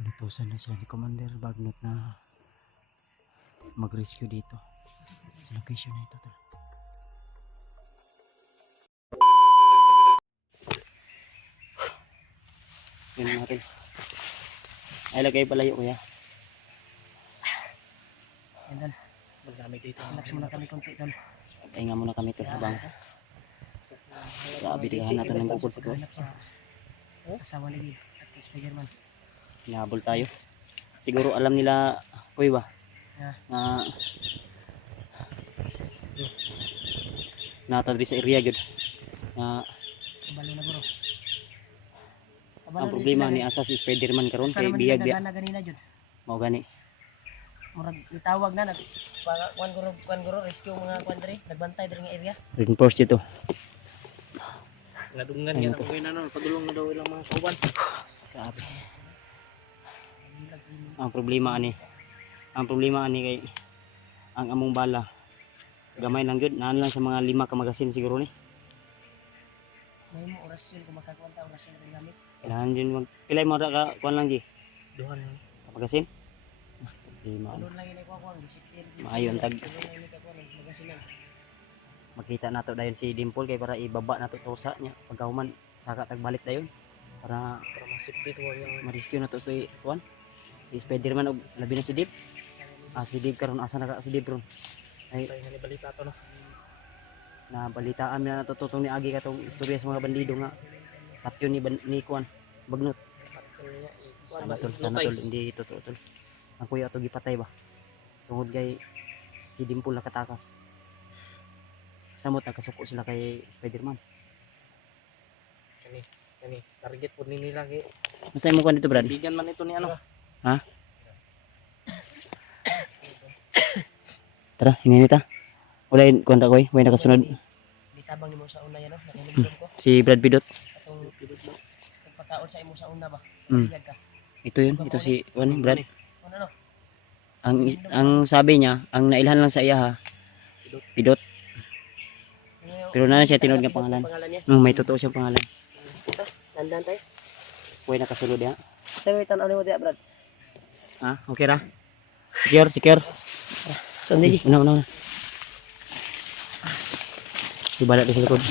Inutusan na siya ni Commander Bagnot na mag-rescue dito sa location na ito. Yun natin. Ay, lagay palayo kuya. Yan doon. Maglamig dito. Relax muna kami konti doon. Pahinga muna kami ito habang bitigahan natin ng bukod sa kuya. Asawa ni Gil at Spiderman. Hinahabol tayo. Siguro alam nila kuya ba? Na natadri sa area gud. Kabalo na bro. Ang problema ni asa si Spiderman karon kay biyag biya. Mao gani. Murag itawag na para kwan guro rescue mga kwan diri nagbantay diri nga area. Reinforce dito. Ngadungan yan ang uwi na nun. Padulong na daw ilang mga kauban. Grabe. Ang problema ani kay ang among bala gamay lang gyud naan lang sa mga 5 ka magasin siguro ni. May mo oras yun kung makakuha ta oras yun gamit. Kailangan din mag pilay mo ra ka kuan lang ji. Duhan lang. Magasin. Lima. Ano lang ini kuha disiplin. Maayo ang tag. Makita nato dayon si Dimple kay para ibaba nato tusa niya pagkahuman saka tagbalik dayon para masipit mo yung ma-rescue nato si kuan si Spiderman og labi na si Dip. Si Dip karon asa na ka si Dip ron? Ay balita to no. Na balitaan na natututong ni Agi katong istorya sa mga bandido nga kapyon ni kuan Bagnot. Sana tol hindi totoo tol. Ang kuya ato gipatay ba? Tungod kay si Dimple nakatakas. Samot nagkasuko sila kay Spiderman. Kani target pud ni nila kay. Masay mo kan dito Brad? Bigan man ito ni ano. Ha? Tara, hininita. Wala yun, kuwanta ko eh. May nakasunod. Bitabang ni mo sa una yan, no? Nakinimdom ko. Si Brad Pidot. Atong pagpakaon sa imo sa una ba? Mm. Ka. Ito yun. Ito si Brad. Ano no? Ang sabi niya, ang nailhan lang sa iya ha. Pidot. Pero na siya tinod nga pangalan. May totoo siyang pangalan. Landan tayo. Uy, nakasulod ya. Tayo tan ano mo dia, Brad? Ha? Okay ra? Secure. So hindi. Una. Ibalik di sa likod.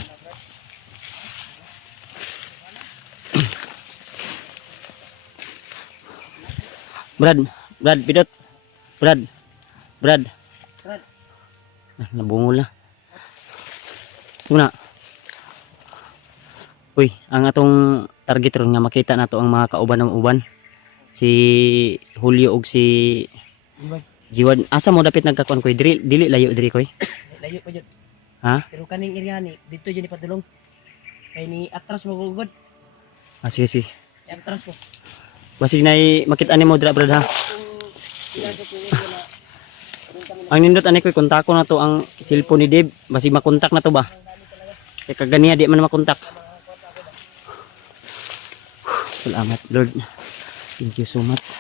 Brad, Pidot. Brad. Nabungol na. Una. Uy, ang atong target ron nga makita nato ang mga kauban ng uban. Si Julio ug si Jiwan. Asa mo dapit nagkakuan koy? Dili layo diri koy. Layo pa jud. Ha? Pero kaning area ni dito jud ni padulong. Kay ni atras mo gugod. Sige. Atras ko. Basig nay makita nimo dira Brad ha. Ang nindot ani koy kontakon na to ang cellphone ni Dave. Basig makontak na to ba? Kay kaganiya di man makontak. Salamat Lord. Thank you so much.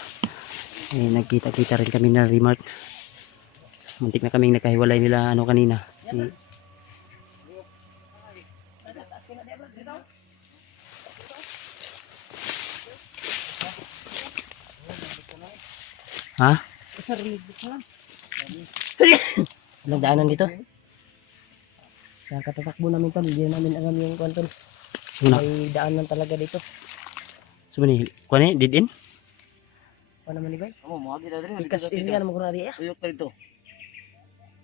Nagkita-kita rin kami na Remark. Muntik na kaming nakahiwalay nila kanina. Ha? Anong daanan dito? Kaya katatakbo namin to, hindi namin alam yung kwanton. May daanan talaga dito. So ni, kuan dead end? Ano naman ni Bay? Oo, mga kita diri. Ikas area naman ko na rin. Tuyok dito.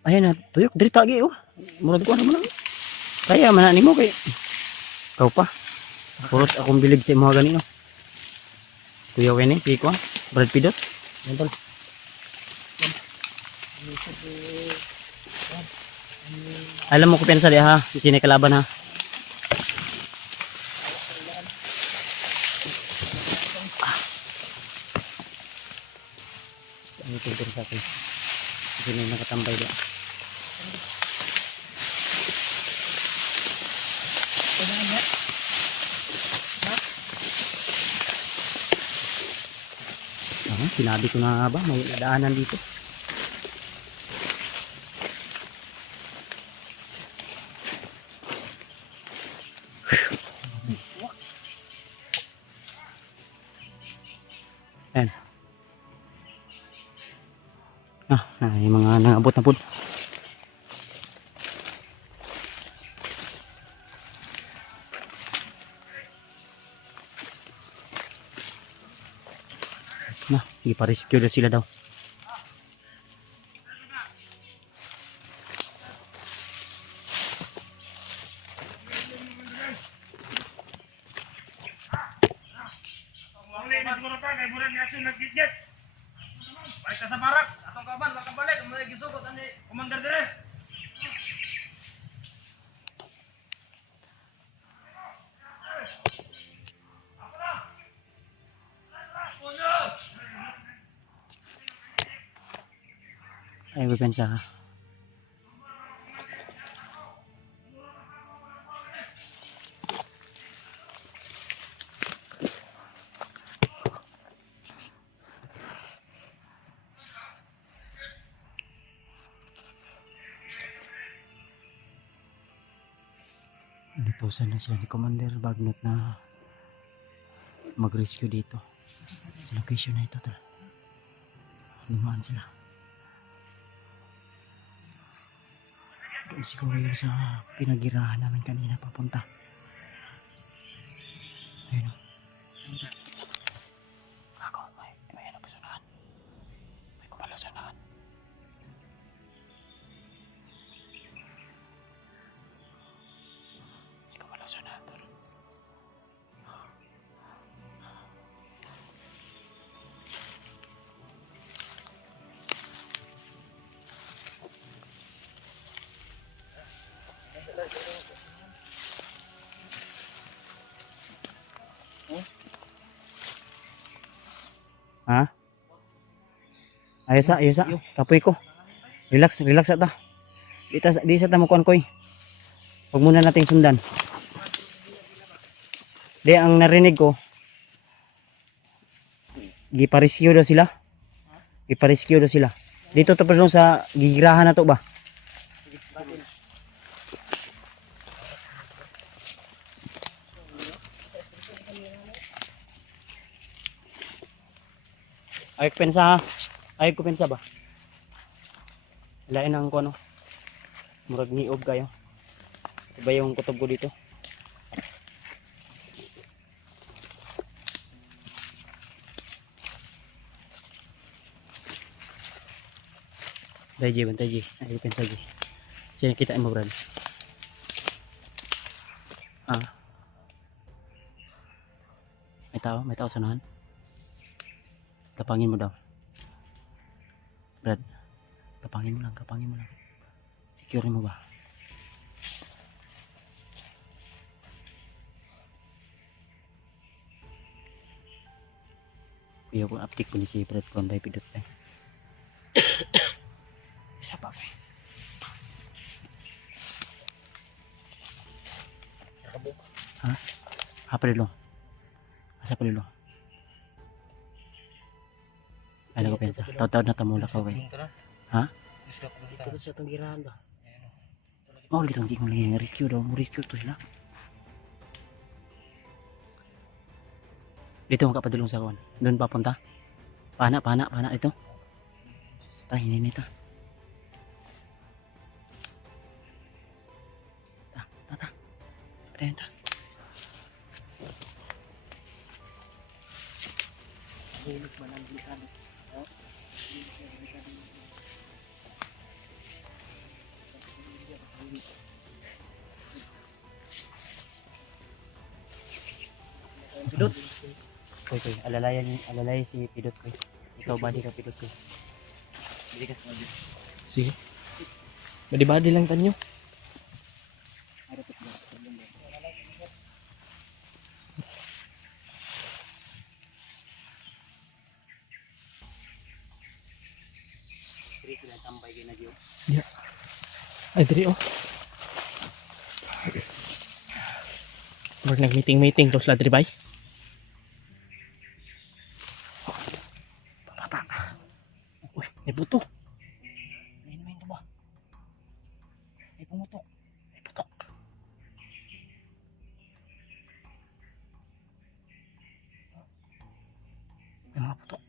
Ayun na, tuyok diri tagi oh. Murag ko naman. Kaya man nimo kay ikaw pa. Purot akong bilig sa mga ganino. Kuya Wene, si kuan, Brad Pidot. Nandun. Alam mo ko pensa di ha, sini kalaban ha. Ini pintu satu. Sini nakatambay dia. Sinabi ko na ba may nadaanan dito. Ayan. Yung mga nangabot na po. Ipa-rescue na sila daw. Ay, pensa ka. Inutusan na sila ni Commander Bagnot na mag-rescue dito sa location na ito. Lumaan sila. Doon siguro yun sa pinagirahan namin kanina papunta. Ayun o. Ako, may ano pa sanahan. May kumala sanahan. May kumala sanahan. Ha? Ayos ayos. Kapoy ko. Relax ata. Di sa tamo kuan koy. Huwag muna nating sundan. Di ang narinig ko. Gipa-rescue daw sila. Gipa-rescue daw sila. Dito to pa sa gigirahan na to ba? Ay ko pensa ha. Ay ko pensa ba? Lain ang ko ano. Murag niob kayo. Iba yung kutob ko dito. Taji ban taji. Ay ko pensa ji. Sino kita mo brad? May tao sanahan. Kapangin mo daw. Brad, kapangin mo lang. Secure mo ba? Kuya ko update ko ni si Brad kung may pidot eh. Siya pa eh. Ha? Aprilo. Asa Aprilo? Ano ko pensa? Taw-taw na tamula ka kay. Ha? Dito sa itong girahan ba? Mau litong di ko lang rescue daw, mo rescue to sila. Dito ka padulong sa kawan. Doon papunta. Pana ito. Ta hinin ito. Ta. Ayan ta. Hulog ba ng delikado? Pidot. Koy, alalay si Pidot koy. Ikaw badi ka Pidot koy. Bili ka. Sige. Badi-badi lang tanyo. Sila tambay gyud na gyud. Yeah. Ay diri oh. Mag nag-meeting to sila diri bay. Uy, may buto. Main to ba? May pumutok. May putok. May mga putok.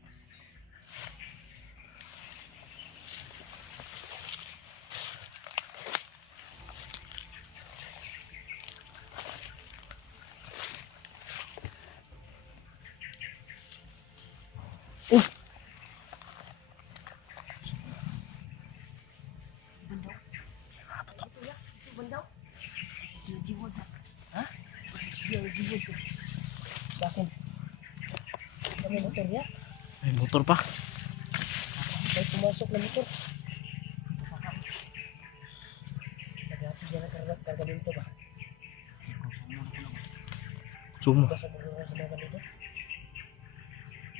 Basin. Kami motor niya. May motor pa. May pumasok na motor. Nagati dyan ang karga dito ba? Sumo. Bukas ang pagkakas sa mga dito.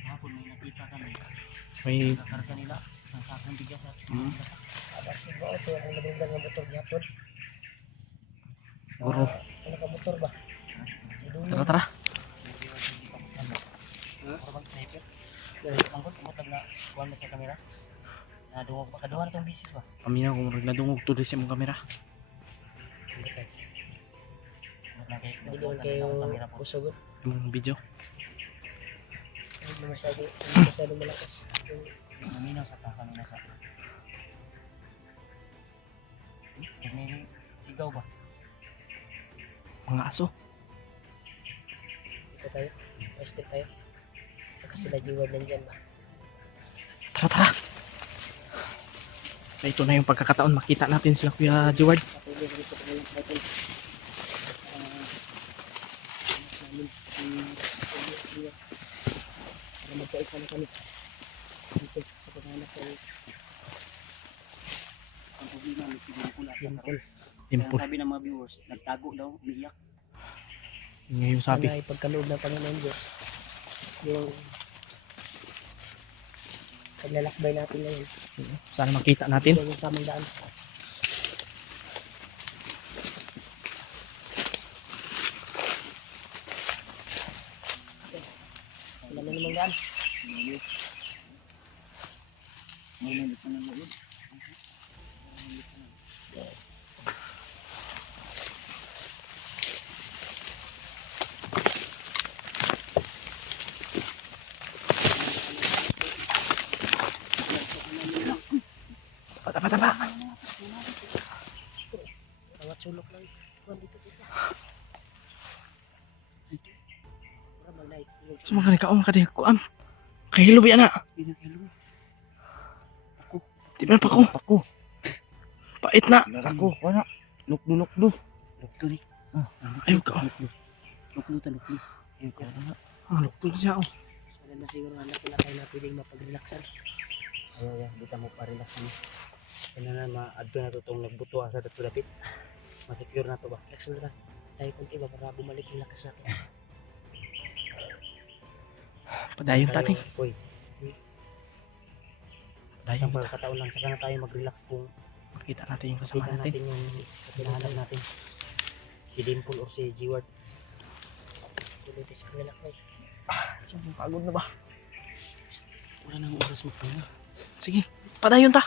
Hapon may nakita kami. May Karga nila. Isang sakong bigas at Abasin ba ito ang nabunggan ng motor niya to? guro. Ano ka motor ba? Tara, tara. Parang sniper. Mangkot umot lang na kuha na sa kamera. Nadungog pa kaduhan itong bisis ba? Paminaw kung nagladungog tuloy sa mong kamera. Hindi kay. Umot lang kay. Hindi naman kayo pusugot. Yung video. Hindi masyadong malakas. Naminaw sa kanina sa. May sigaw ba? Mga aso. Ito tayo. Plastic tayo. Baka sila jiwad nandyan ba? Tara, tara. Na ito na yung pagkakataon makita natin sila Kuya Jeward. Patuloy rin sa kanilang battle. Para magkaisa na kami. Dito sa paghanap ng Ang problema ni si Dimpul asa dimple. karon. Dimple. Sabi ng mga viewers, nagtago daw, umiiyak. Yun yung sabi. Sana ipagkaloob ng Panginoon Diyos. Yung paglalakbay natin ngayon. Sana makita natin. Yan yung tamang daan. Wala na namang daan. Ngayon pa nang loob. Tapa, tapa. Tawat sulok lang. Kuhan dito dito. Wala mag-light. Sumakan ka om kadi ko am. Kahilo bi ana. Pinakilo. Di ba pa ko? Ako. Pait na. Ako, wala. Lukdo. Lukdo ni. Ayaw ka. Lukdo ta lukdo. Ayaw ka na. Lukto siya oh. Mas maganda siguro hanap ko na tayo na pwedeng mapag-relaxan. Ayaw, di ta mo pa-relax ni. Kaya na ma-adto na to tong nagbuto sa dato dapit. Ma-secure na to ba? Relax muna tayo kunti ba para bumalik yung lakas natin. Padayon tani. Uy, Padayon isang ta. pagkataon lang saka na tayo mag-relax kung Makita natin yung kasama makita natin. natin yung hinahanap natin. Si Dimple or si Jiward. Tuloy tayo sa paglalakbay. Pagod na ba? Wala nang oras magpahinga. Sige, padayon ta.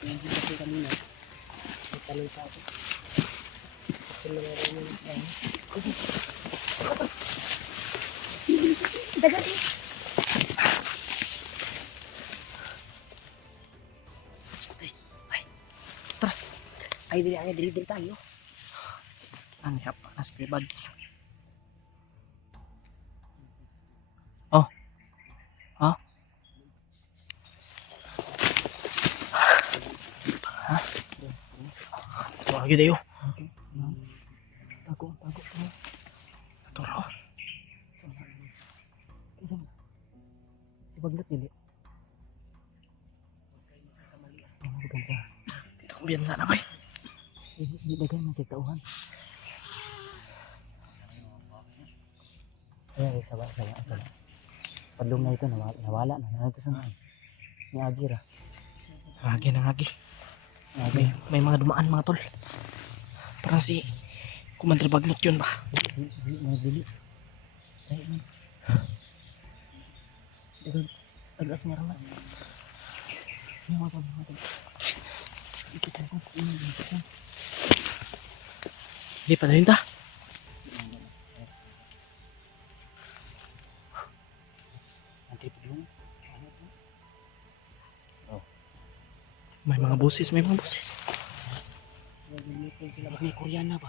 Yan kasi kanina. May talong pa ako. Kasi mga rin yung dagat eh. Tras. Ay, dili tayo. Ano yap? Nas Kuya Buds. Oh. Ha? Ha? Tuwa gyud ayo. Tago. Turo. Ibaglot nili. Ang gansa. Dito ko biyan sana bay. Di dagan man sa tauhan. Ay, sawa. Padlong na ito, nawala na. Nandito sa mga. Ni Agira. Agi na agi. May mga dumaan mga tol. Parang si Commander Bagnot yun ba? Dili. Ay, man. Dagan. Agas nga ramas. Masam. Ikita ko. Hindi padayon ta. Antri padlong. May mga busis. Nagmit sila ba? May Koreana ba?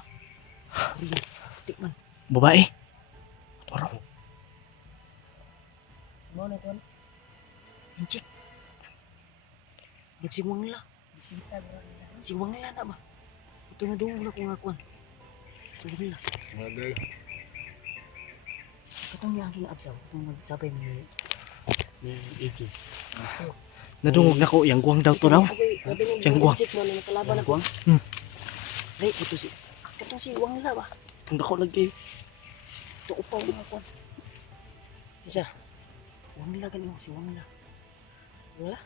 Korean. Tikman. Babae. Turo. Ano na ito? Inchik. Nagsiwang la. Bisita ba nila? Siwang la na ba? Ito na doon na kung akuan. Siwang la. Katong yung aking abdaw. Itong nagsabay ni AJ. Nadungog na ko, yang guwang daw to daw. Yang guwang. Nakalaban ako. Ay, ito si... Katong si Wangla ba? Itong dako lagi. Ito upaw mga kwan. Isa. Wangla ganyan si Wangla. Wala?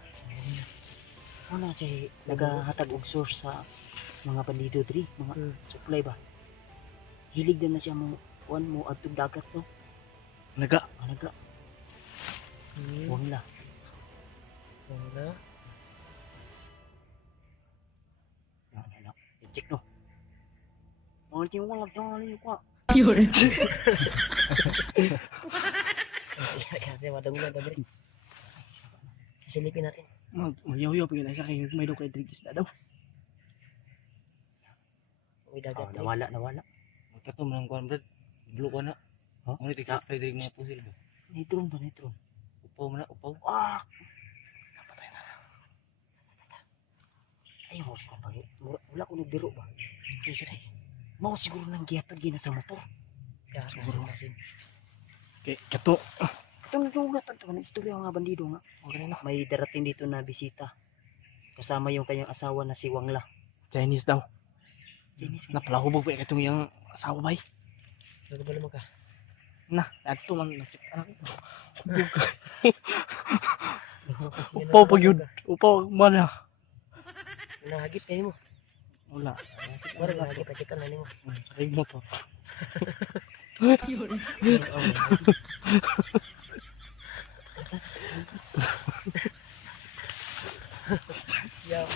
Wala si nagahatag og source sa mga bandido diri, mga supply ba. Hilig din na siya mo kwan mo adtong dagat no. Naga. Naga. Wangla. Wala. Yan. Check no. Mga ting wala tong ali ko. Kasi madungan na dali. Sisilipin natin. Magyaw-yaw pa yun siya kay may daw kay Drigis na daw. Uy, dagat. Nawala. Magkato man ang kuhan, Brad. Blue ko na. Huh? Ngunit ikaw kay Drake mga pusil ba? Nitron ba? Upaw man na, upaw. Ah! Napatay na lang. Ay, mo si Kumpagi. Wala ko nagbiro ba? Ay, kaya mau siguro nang gihatod gina sa motor. Kaya masin. Kay kato. Ito na yung gatag na istorya nga bandido nga. May darating dito na bisita. Kasama yung kanyang asawa na si Wangla. Chinese daw. Chinese. Napalahubog pa katong yang asawa bay. Nagabala mo ka. Na, adto man nakita. Upaw pag yun. Upaw mana. Nahagip na mo. Wala. Wala nahagip na kita na mo. Sakay mo to. Yeah.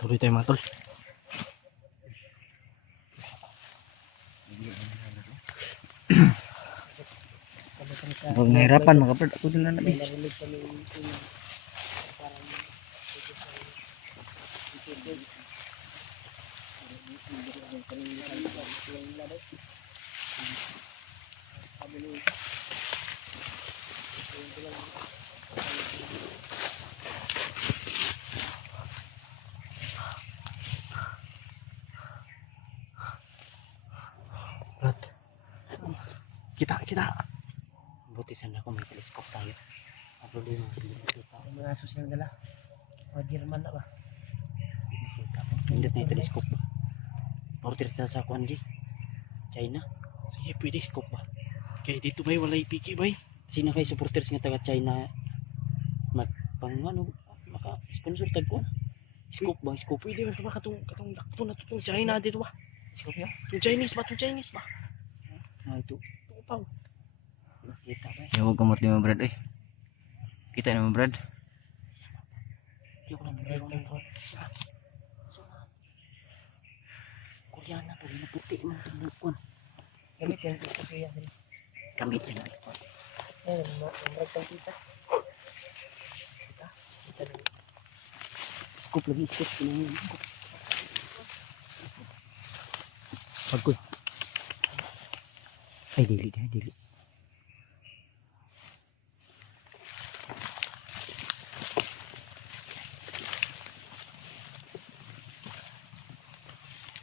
Tuloy tayo mga tol. Huwag mahirapan, makapad ako din na May narinig kami yung parang Brad. Kita. Buti sana kung may telescope tayo. Ang problema hindi makita. may mga asos yung dala. O German na ba? Hindi na yung telescope ba? Portrait sa kuan di. China. Sige, pwede scope ba? Kaya dito bay walay piki bay. Sino kayo supporters nga taga China pang ano maka-sponsor tag ko? Scope ba? Scope. Pwede man ito ba katong dakto na itong China dito ba? Scope ya? Itong Chinese ba? Ah, ito. Upaw. Nakita ba? Huwag kamot lima, Brad. Kita naman, Brad. Hindi ko lang nagawang ko. Koreana to. Naputi man ito kuan. Gamit yan. Gusto ko yan. Gamit yan. Ayan, marag kang kita. Scope lagi. Scope. Pinangin. Scope. Pagkoy. Ay, dili.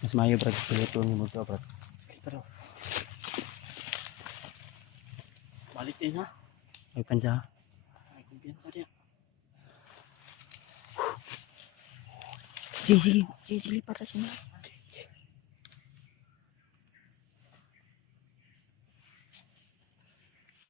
Mas mayo brad sa ito ni mo to brad. Pero balik din ha. Ay pansa. Ay kumpiyansa dia. Sige. Lipat na siya.